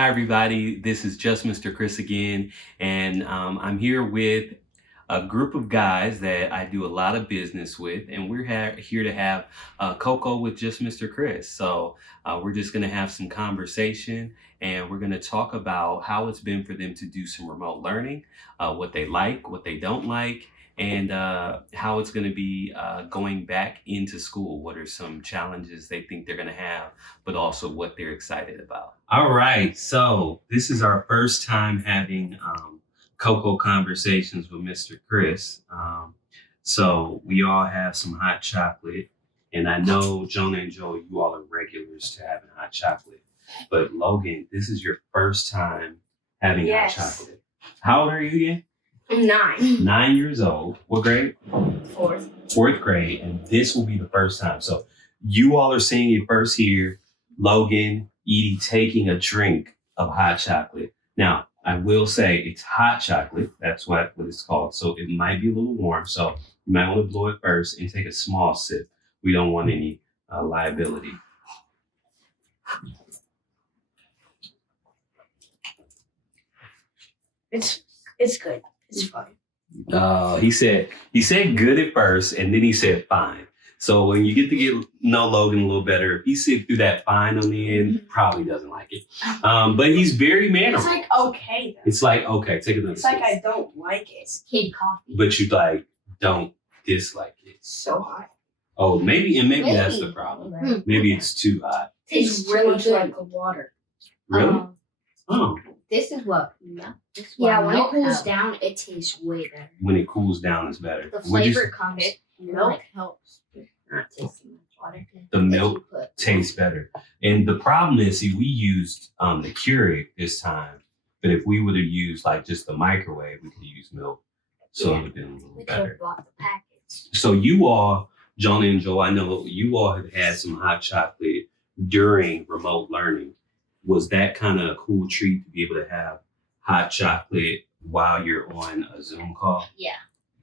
Hi, everybody. This is just Mr. Chris again, and I'm here with a group of guys that I do a lot of business with, and we're here to have Cocoa with just Mr. Chris. So we're just going to have some conversation, and we're going to talk about how it's been for them to do some remote learning, what they like, what they don't like, and how it's going to be going back into school. What are some challenges they think they're going to have, but also what they're excited about. All right, so this is our first time having Cocoa conversations with Mr. Chris. So we all have some hot chocolate, and I know Jonah and Joel, you all are regulars to having hot chocolate. But Logan, this is your first time having hot chocolate. How old are you again? I'm 9. 9 years old. What grade? 4th. 4th grade, and this will be the first time. So you all are seeing it first here. Logan, Eady taking a drink of hot chocolate. Now, I will say it's hot chocolate. That's what it's called. So it might be a little warm. So you might want to blow it first and take a small sip. We don't want any liability. It's good. It's fine. He said good at first, and then he said fine. So when you get to know Logan a little better, if he sit through that fine on the end, probably doesn't like it. But he's very mannerable. It's like okay. Though. It's like okay, take another. It's like I don't like it. It's kid coffee. But you like don't dislike it. It's so hot. Oh, maybe that's the problem. Right. Maybe it's too hot. It's really much like the water. Really? Oh. This is what When it cools down, it tastes way better. When it cools down, it's better. The flavor comes. Milk helps. Not tasting much water. The milk tastes better. And the problem is, see, we used the Keurig this time, but if we would have used like just the microwave, we could use milk. So it would have been a little We could better. have bought the packets. So you all, Jonah and Joe, I know you all have had some hot chocolate during remote learning. Was that kind of a cool treat to be able to have hot chocolate while you're on a Zoom call? Yeah,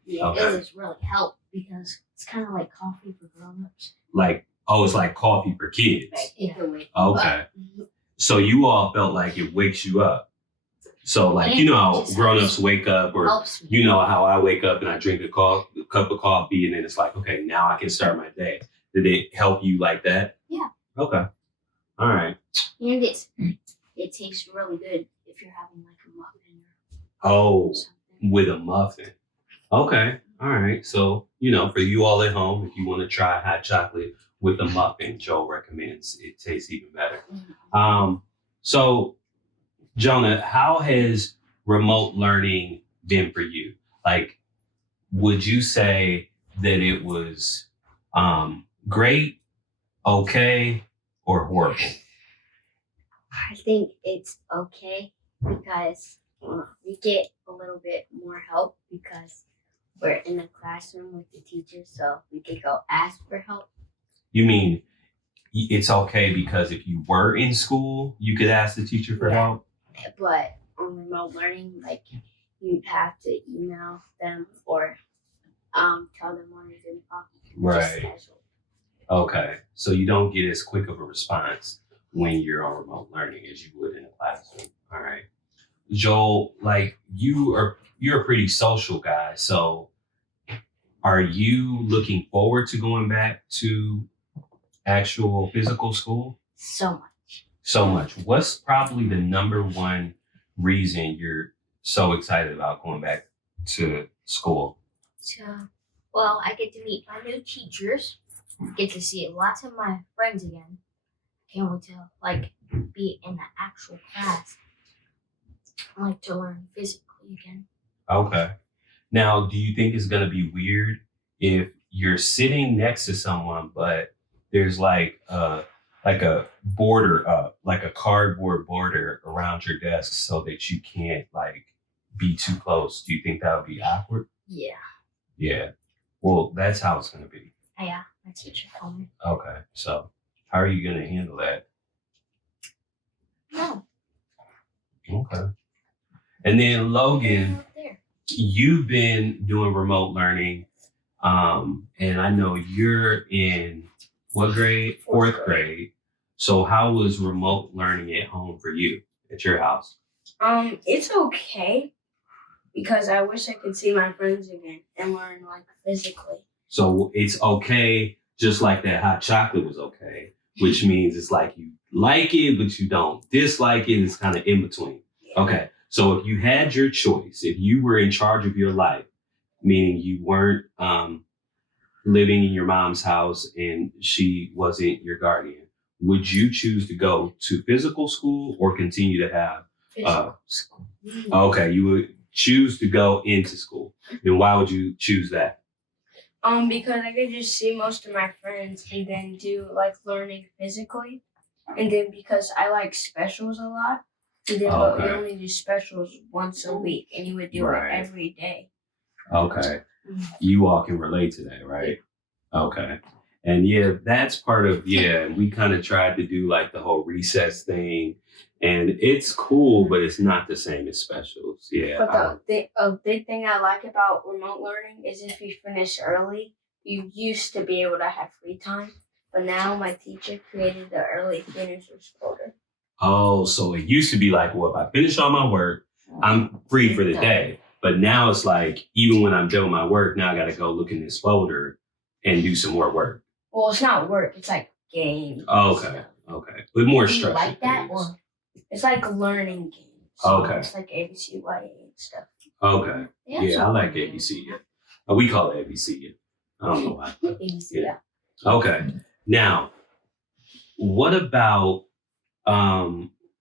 Okay. It was really helped because it's kind of like coffee for grown-ups. It's like coffee for kids. Okay. So you all felt like it wakes you up. So like, you know how grown-ups wake up, or you know how I wake up and I drink a cup of coffee, and then it's like, okay, now I can start my day. Did it help you like that? Yeah. Okay. All right. And it tastes really good if you're having like a muffin Oh, or something. with a muffin. Okay. All right. So, for you all at home, if you want to try hot chocolate with a muffin, Joe recommends it tastes even better. So, Jonah, how has remote learning been for you? Like, would you say that it was great, okay, or horrible? I think it's okay because we get a little bit more help because we're in the classroom with the teachers, so we could go ask for help. You mean it's okay because if you were in school, you could ask the teacher for help? But on remote learning, like you have to email them or tell them on your Zoom call. Right. Okay. So you don't get as quick of a response when you're on remote learning as you would in a classroom. All right. Joel, like you're a pretty social guy. So are you looking forward to going back to actual physical school? So much. So much. What's probably the number one reason you're so excited about going back to school? Well, I get to meet my new teachers, get to see lots of my friends again. Can't wait to be in the actual class. I like to learn physically again. Okay. Now, do you think it's going to be weird if you're sitting next to someone, but there's like a border up, like a cardboard border around your desk so that you can't be too close? Do you think that would be awkward? Yeah. Yeah. Well, that's how it's going to be. Yeah, my teacher told me. Okay. So how are you going to handle that? No. Okay. And then Logan, you've been doing remote learning, and I know you're in what grade? 4th grade. So how was remote learning at home for you? at your house? It's okay because I wish I could see my friends again and learn like physically. So it's okay, just like that hot chocolate was okay, which means it's like you like it, but you don't dislike it. It's kind of in between. Yeah. Okay. So if you had your choice, if you were in charge of your life, meaning you weren't living in your mom's house and she wasn't your guardian, would you choose to go to physical school or continue to have Physical school. okay, you would choose to go into school. Then why would you choose that? Because I could just see most of my friends and then do like learning physically. And then because I like specials a lot, and then but we only do specials once a week and you would do it every day. Okay. You all can relate to that, right? Okay. And yeah, that's part of, we kind of tried to do like the whole recess thing. And it's cool, but it's not the same as specials. Yeah. But a big thing I like about remote learning is if you finish early, you used to be able to have free time. But now my teacher created the early finishers folder. Oh, so it used to be like, well, if I finish all my work, I'm free for the day. But now it's like, even when I'm done with my work, now I got to go look in this folder and do some more work. Well, it's not work. It's like games. Okay. Okay. With more Do you structure. like that, or It's like learning games. So okay. It's like ABC, YA and stuff. Okay. Yeah, I like ABC. We call it ABC. I don't know why. ABC, yeah. Okay. Now, what about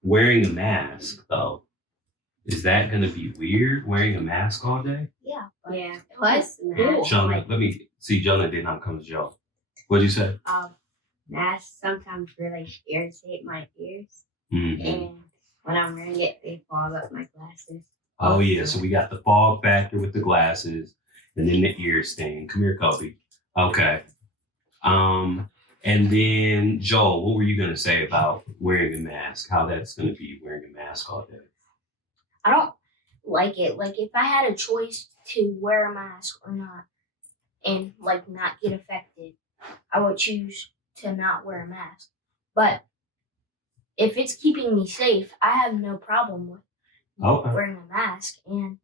wearing a mask though? Is that gonna be weird wearing a mask all day? yeah, Yeah. plus Jonah, let me see. Jonah did not come to Joe. What'd you say? masks sometimes really irritate my ears, Mm-hmm. and when I'm wearing it, they fog up my glasses. Oh yeah, so we got the fog factor with the glasses, and then the ear sting. Come here, Kobe. Okay. And then Joel, what were you gonna say about wearing a mask? How that's gonna be wearing a mask all day? I don't like it. Like if I had a choice to wear a mask or not, and like not get affected, I would choose to not wear a mask. But if it's keeping me safe, I have no problem with wearing a mask. And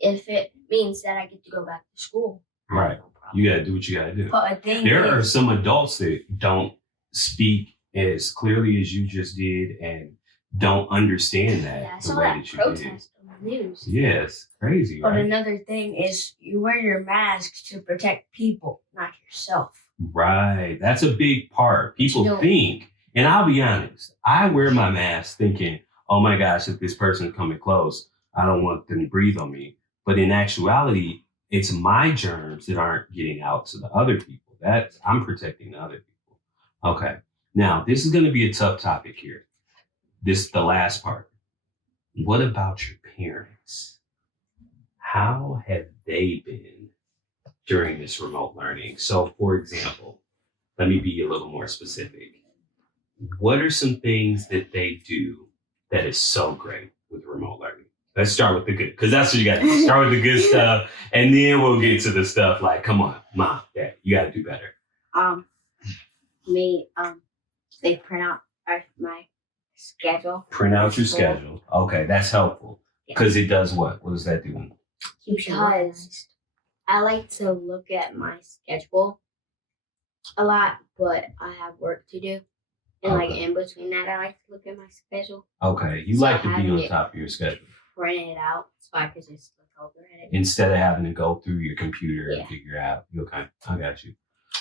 if it means that I get to go back to school, I have no problem. You gotta do what you gotta do. But There are some adults that don't speak as clearly as you just did and don't understand that. Yeah, I the saw way that you protest on the news. Yes, crazy, But right? another thing is you wear your mask to protect people, not yourself. Right. That's a big part. People think, and I'll be honest, I wear my mask thinking, oh my gosh, if this person's coming close, I don't want them to breathe on me. But in actuality, it's my germs that aren't getting out to the other people. I'm protecting the other people. Okay. Now, this is going to be a tough topic here. This is the last part. What about your parents? How have they been during this remote learning? So, for example, let me be a little more specific. What are some things that they do that is so great with remote learning? Let's start with the good, because that's what you got to do. Start with the good stuff, and then we'll get to the stuff like, come on, mom, dad, you got to do better. They print out my schedule. Print out your schedule. Okay, that's helpful. Because it does what? What does that do? Because I like to look at my schedule a lot, but I have work to do. And like in between that, I like to look at my schedule. Okay, you like to be on top of your schedule. Print it out so I could just look over at it. Instead of having to go through your computer and figure out. Okay, I got you.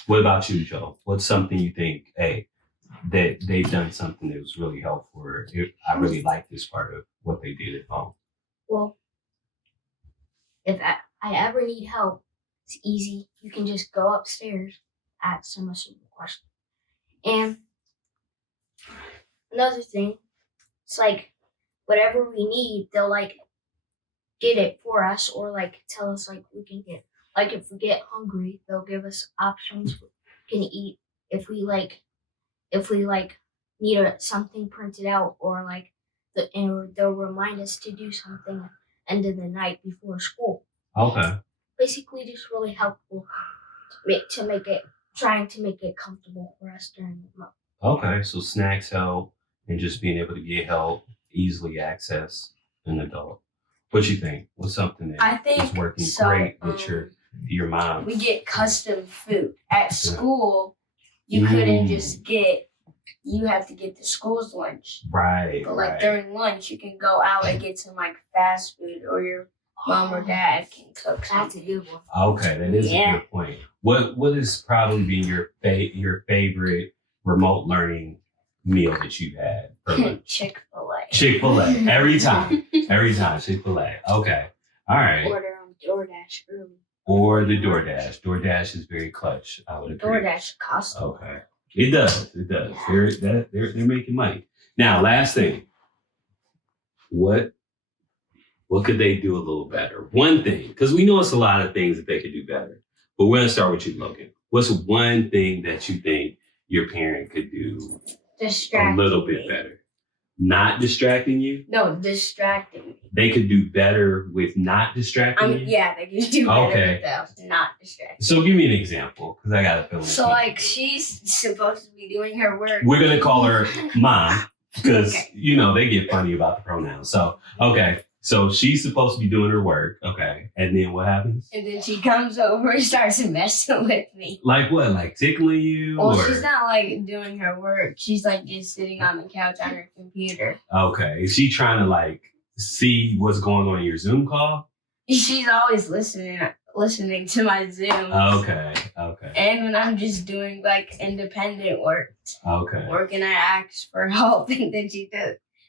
What about you, Joe? What's something you think, hey, that they've done something that was really helpful, or I really like this part of what they did at home? Well, if I ever need help, it's easy. You can just go upstairs, ask them a simple question. And another thing, it's like whatever we need, they'll like get it for us, or like tell us like we can get, like if we get hungry, they'll give us options we can eat. If we need something printed out, or like they'll remind us to do something at the end of the night before school. Okay. Basically, just really helpful trying to make it comfortable for us during the month. Okay, so snacks help, and just being able to get help easily access an adult? What you think? What's something I that think is working so, great with your mom? we get custom food. At school, you couldn't just get, you have to get the school's lunch. Right. But like during lunch, you can go out and get some like fast food, or your mom or dad can cook something. That's a good one. Okay, that is a good point. What has probably been your favorite remote learning meal that you've had? Chick-fil-A. Chick-fil-A. Every time. Chick-fil-A. Okay. All right. Order on DoorDash early. Or the DoorDash. DoorDash is very clutch, I would agree. DoorDash costs. Okay. It does. They're making money. Now, last thing. What could they do a little better? One thing, because we know it's a lot of things that they could do better. But we're gonna start with you, Logan. What's one thing that you think your parent could do a little bit better? Not distracting you? No, distracting me. They could do better with not distracting you? Yeah, they could do better without not distracting. So give me an example, because I got a feeling. So like she's supposed to be doing her work. We're gonna call her mom, because you know they get funny about the pronouns. So so she's supposed to be doing her work, okay, and then what happens? And then she comes over and starts messing with me. Like what? Like tickling you? Well, she's not like doing her work. She's like just sitting on the couch on her computer. Okay. Is she trying to like see what's going on in your Zoom call? She's always listening to my Zoom. Okay. And when I'm just doing like independent work. Okay. And I ask for help, and then she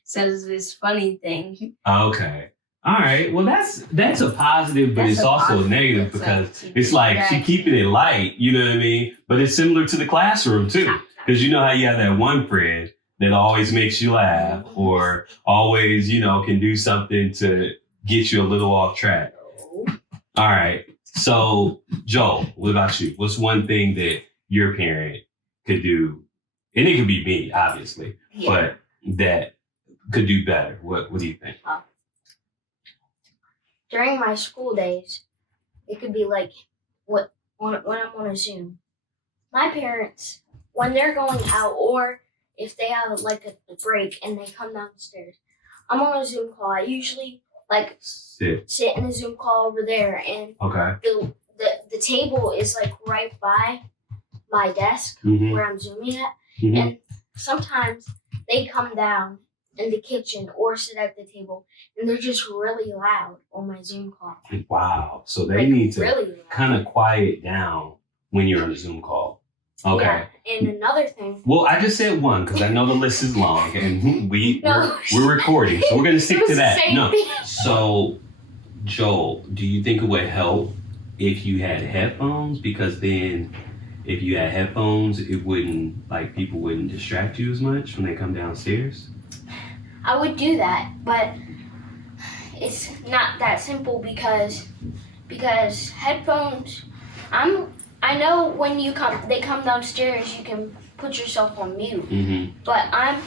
says this funny thing. Okay. All right. Well, that's a positive, but it's also a negative, because it's like she keeping it light, you know what I mean? But it's similar to the classroom too, because you know how you have that one friend that always makes you laugh, or always, you know, can do something to get you a little off track. All right. So, Joel, what about you? What's one thing that your parent could do? And it could be me, obviously, but that could do better. What do you think? During my school days, it could be like when I'm on a Zoom. My parents, when they're going out, or if they have like a break and they come downstairs, I'm on a Zoom call. I usually like sit in a Zoom call over there, and the table is like right by my desk where I'm zooming at, and sometimes they come down in the kitchen or sit at the table, and they're just really loud on my Zoom call. Wow. So they need to kind of quiet down when you're on a Zoom call. Okay. Yeah. And another thing. Well, I just said one because I know the list is long, and we're recording, so we're gonna stick to that. No. So, Joel, do you think it would help if you had headphones? Because then, if you had headphones, it wouldn't, like, people wouldn't distract you as much when they come downstairs. I would do that, but it's not that simple because headphones. I know when they come downstairs, you can put yourself on mute. But I'm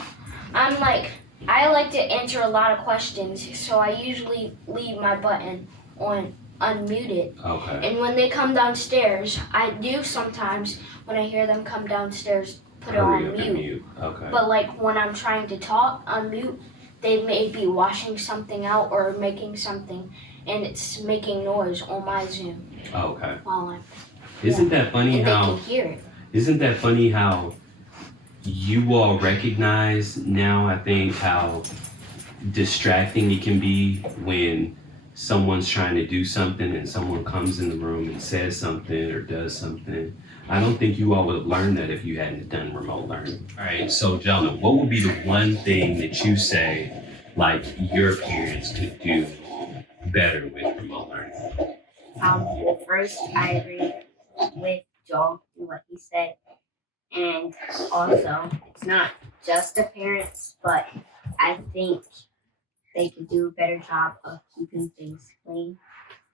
like, I like to answer a lot of questions, so I usually leave my button on unmuted. Okay. And when they come downstairs, I do sometimes when I hear them come downstairs, put it on mute. Okay. But like when I'm trying to talk on mute, they may be washing something out or making something, and it's making noise on my Zoom. Okay. While I'm. Isn't that funny how? They can hear it. Isn't that funny how you all recognize now? I think how distracting it can be when someone's trying to do something and someone comes in the room and says something or does something. I don't think you all would have learned that if you hadn't done remote learning. All right, so gentlemen, what would be the one thing that you say, like, your parents could do better with remote learning? Well, first, I agree with Joel and what he said. And also, it's not just the parents, but I think they could do a better job of keeping things clean,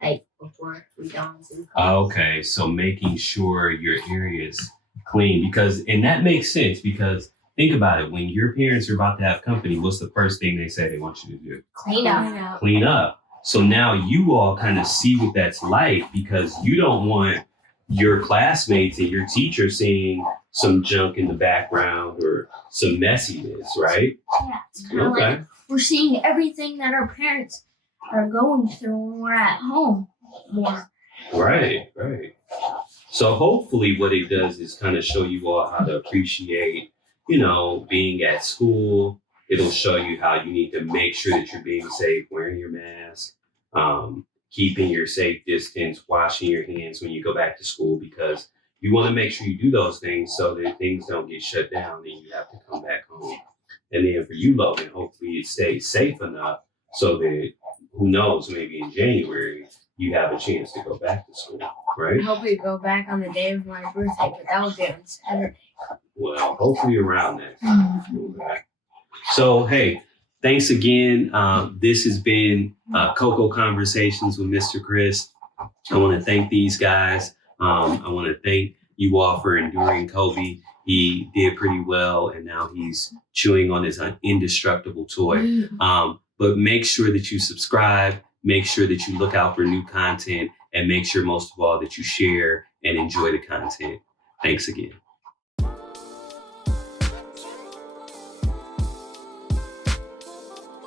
like before we go on Zoom calls. Okay, so making sure your area is clean, and that makes sense, because think about it, when your parents are about to have company, what's the first thing they say they want you to do? Clean up. Clean up. So now you all kind of see what that's like, because you don't want your classmates and your teacher seeing some junk in the background or some messiness, right? Yeah, it's kind of like we're seeing everything that our parents are going through when we're at home more. Right. So hopefully what it does is kind of show you all how to appreciate, being at school. It'll show you how you need to make sure that you're being safe, wearing your mask, keeping your safe distance, washing your hands when you go back to school, because you want to make sure you do those things so that things don't get shut down and you have to come back home. And then for you, Logan, hopefully it stays safe enough so that, who knows, maybe in January, you have a chance to go back to school, right? I hope we go back on the day of my birthday, but that will be on Saturday. Well, hopefully around that time. Okay. So, hey, thanks again. This has been Cocoa Conversations with Mr. Chris. I want to thank these guys. I want to thank you all for enduring Kobe. He did pretty well, and now he's chewing on his indestructible toy. But make sure that you subscribe. Make sure that you look out for new content, and make sure most of all that you share and enjoy the content. Thanks again.